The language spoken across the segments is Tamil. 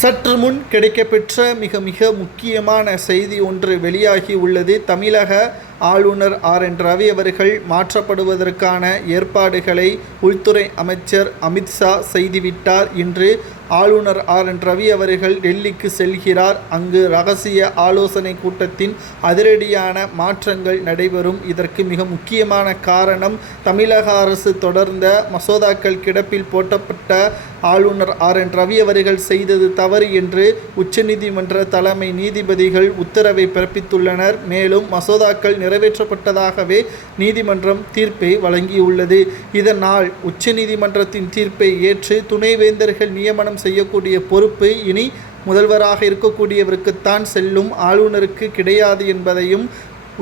சற்று முன் கிடைக்கப்பெற்ற மிக மிக முக்கியமான செய்தி ஒன்று வெளியாகி உள்ளது. தமிழக ஆளுநர் RN ரவி அவர்கள் மாற்றப்படுவதற்கான ஏற்பாடுகளை உள்துறை அமைச்சர் அமித்ஷா செய்துவிட்டார். இன்று ஆளுநர் RN ரவி அவர்கள் டெல்லிக்கு செல்கிறார். அங்கு ரகசிய ஆலோசனை கூட்டத்தின் அதிரடியான மாற்றங்கள் நடைபெறும். இதற்கு மிக முக்கியமான காரணம் தமிழக அரசு தொடர்ந்த மசோதாக்கள் கிடப்பில் போட்டப்பட்ட ஆளுநர் RN ரவி அவர்கள் செய்தது தவறு என்று உச்சநீதிமன்ற தலைமை நீதிபதிகள் உத்தரவை பிறப்பித்துள்ளனர். மேலும் மசோதாக்கள் நிறைவேற்றப்பட்டதாகவே நீதிமன்றம் தீர்ப்பை வழங்கியுள்ளது. இதனால் உச்சநீதிமன்றத்தின் தீர்ப்பை ஏற்று துணைவேந்தர்கள் நியமனம் செய்யக்கூடிய பொறுப்பு இனி முதல்வராக இருக்கக்கூடியவருக்குத்தான் செல்லும், ஆளுநருக்கு கிடையாது என்பதையும்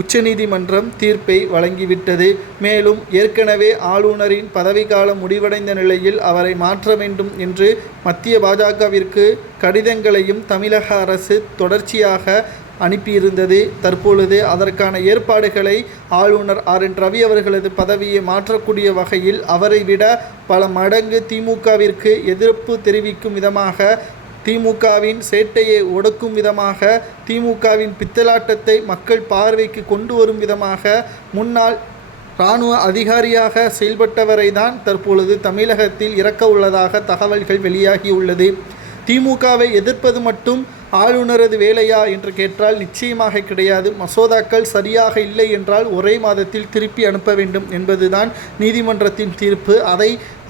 உச்சநீதிமன்றம் தீர்ப்பை வழங்கிவிட்டது. மேலும் ஏற்கனவே ஆளுநரின் பதவிக்காலம் முடிவடைந்த நிலையில் அவரை மாற்ற வேண்டும் என்று மத்திய பாஜகவிற்கு கடிதங்களையும் தமிழக அரசு தொடர்ச்சியாக அனுப்பியிருந்தது. தற்பொழுது அதற்கான ஏற்பாடுகளை ஆளுநர் RN ரவி அவர்களது பதவியை மாற்றக்கூடிய வகையில் அவரை விட பல மடங்கு திமுகவிற்கு எதிர்ப்பு தெரிவிக்கும் விதமாக, திமுகவின் சேட்டையை ஒடுக்கும் விதமாக, திமுகவின் பித்தலாட்டத்தை மக்கள் பார்வைக்கு கொண்டு வரும் விதமாக முன்னாள் இராணுவ அதிகாரியாக செயல்பட்டவரை தான் தற்பொழுது தமிழகத்தில் இறக்க உள்ளதாக தகவல்கள் வெளியாகியுள்ளது. திமுகவை எதிர்ப்பது மட்டும் ஆளுநரது வேலையா என்று கேட்டால் நிச்சயமாக கிடையாது. மசோதாக்கள் சரியாக இல்லை என்றால் ஒரே மாதத்தில் திருப்பி அனுப்ப வேண்டும் என்பதுதான் நீதிமன்றத்தின் தீர்ப்பு. அதை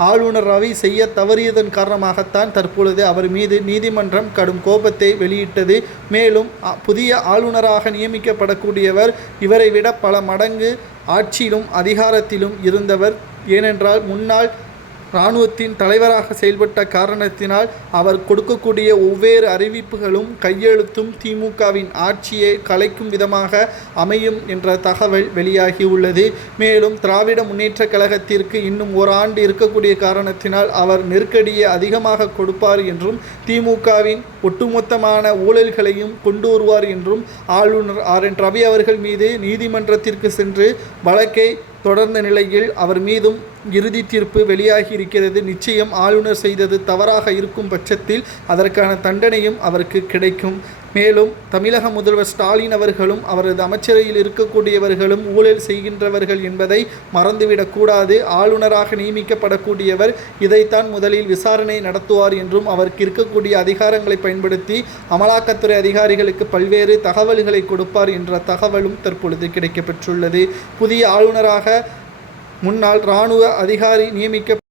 ஆளுநர் ரவி செய்ய தவறியதன் காரணமாகத்தான் தற்பொழுது அவர் மீது நீதிமன்றம் கடும் கோபத்தை வெளியிட்டது. மேலும் புதிய ஆளுநராக நியமிக்கப்படக்கூடியவர் இவரை விட பல மடங்கு ஆட்சியிலும் அதிகாரத்திலும் இருந்தவர். ஏனென்றால் முன்னாள் இராணுவத்தின் தலைவராக செயல்பட்ட காரணத்தினால் அவர் கொடுக்கக்கூடிய ஒவ்வொரு அறிவிப்புகளும் கையெழுத்தும் திமுகவின் ஆட்சியை கலைக்கும் விதமாக அமையும் என்ற தகவல் வெளியாகியுள்ளது. மேலும் திராவிட முன்னேற்றக் கழகத்திற்கு இன்னும் ஓராண்டு இருக்கக்கூடிய காரணத்தினால் அவர் நெருக்கடியை அதிகமாக கொடுப்பார் என்றும், திமுகவின் ஒட்டுமொத்தமான ஊழல்களையும் கொண்டு வருவார் என்றும் ஆளுநர் RN ரவி அவர்கள் மீது நீதிமன்றத்திற்கு சென்று வழக்கை தொடர்ந்த நிலையில் அவர் மீதும் இறுதி தீர்ப்பு வெளியாகி இருக்கிறது. நிச்சயம் ஆளுநர் செய்தது தவறாக இருக்கும் பட்சத்தில் அதற்கான தண்டனையும் அவருக்கு கிடைக்கும். மேலும் தமிழக முதல்வர் ஸ்டாலின் அவர்களும் அவரது அமைச்சரையில் இருக்கக்கூடியவர்களும் ஊழல் செய்கின்றவர்கள் என்பதை மறந்துவிடக்கூடாது. ஆளுநராக நியமிக்கப்படக்கூடியவர் இதைத்தான் முதலில் விசாரணை நடத்துவார் என்றும், அவருக்கு இருக்கக்கூடிய அதிகாரங்களை பயன்படுத்தி அமலாக்கத்துறை அதிகாரிகளுக்கு பல்வேறு தகவல்களை கொடுப்பார் என்ற தகவலும் தற்பொழுது கிடைக்கப்பெற்றுள்ளது. புதிய ஆளுநராக முன்னாள் இராணுவ அதிகாரி நியமிக்க